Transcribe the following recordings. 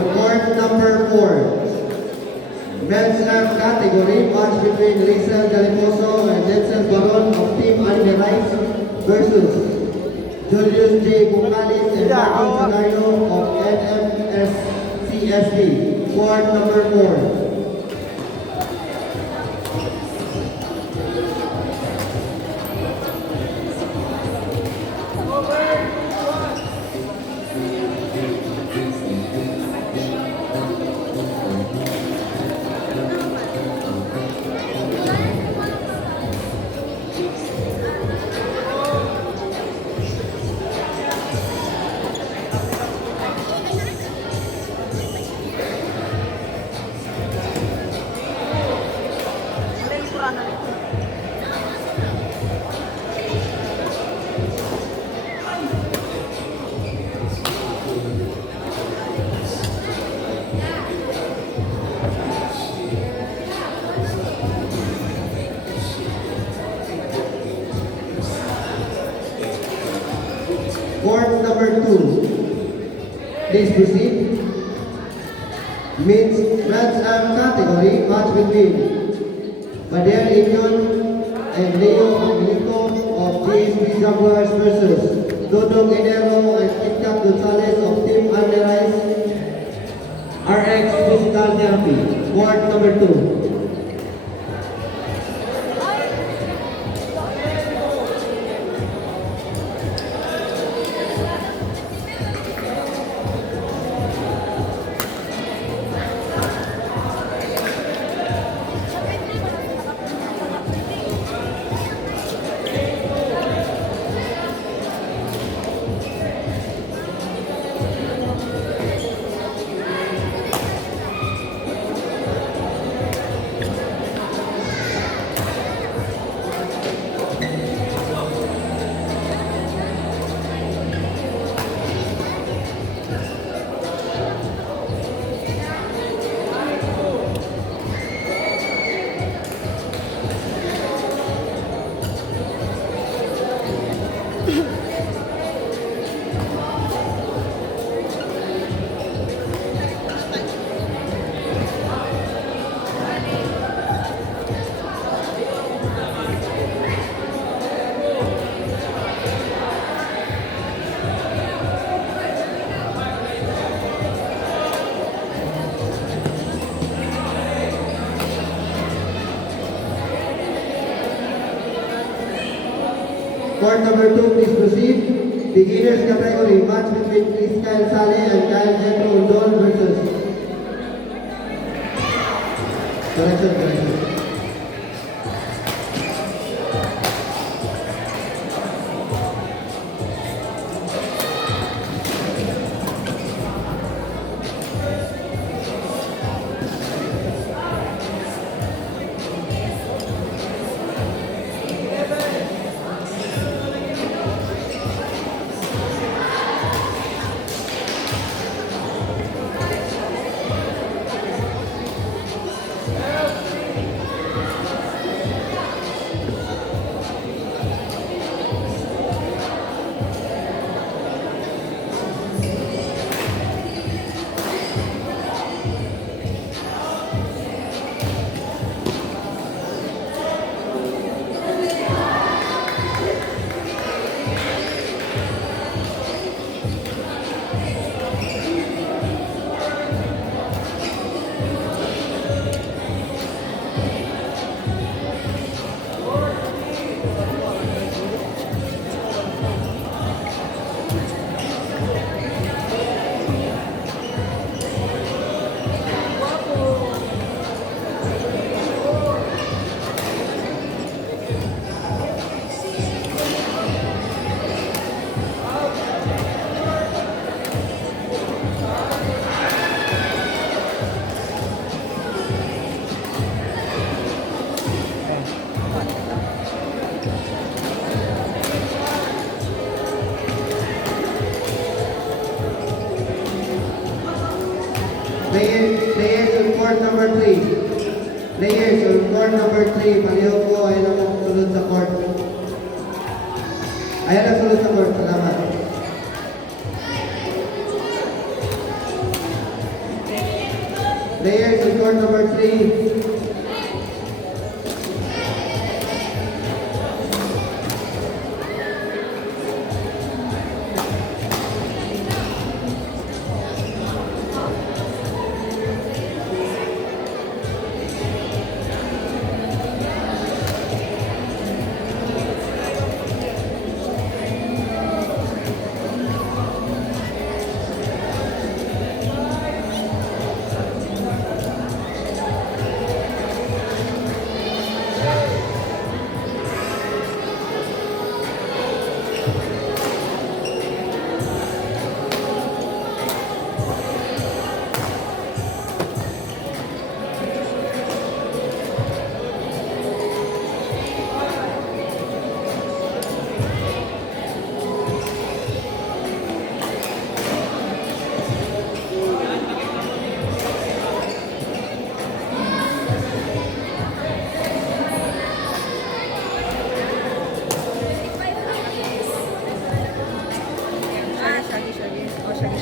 Court number 4. Men's F category, match between Rizal Galiposo and Jensen Baron of Team Anime Rights versus Julius J. Bucalis and Martin Sagarno of NMSCSD. Court number 4. Court number 2. Please proceed. Men's M category, match between Badel Inyon and Leo Angelito of GSP Jaguars versus Dodong Enero and Kitkat Gonzalez of Team Almerais RX Physical Therapy. Court number 2. Court number 2, please proceed. Beginners category, match between Chris Kyle Sale and Kyle Jethro Undol versus Correction. Players on court number 3. Players on court number 3. Pareho po ay nakasunod sa court. Ayan ang sunod sa court. Salamat. Players in court number 3.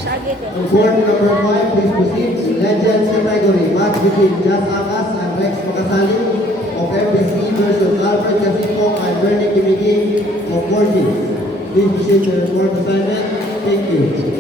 In court number 5, please proceed. Legends category, match between Jazz Akas and Rex Makasali of FBC versus Alfred Casipo and Bernie Kimigi of Morpheus. Please proceed to the court assignment. Thank you.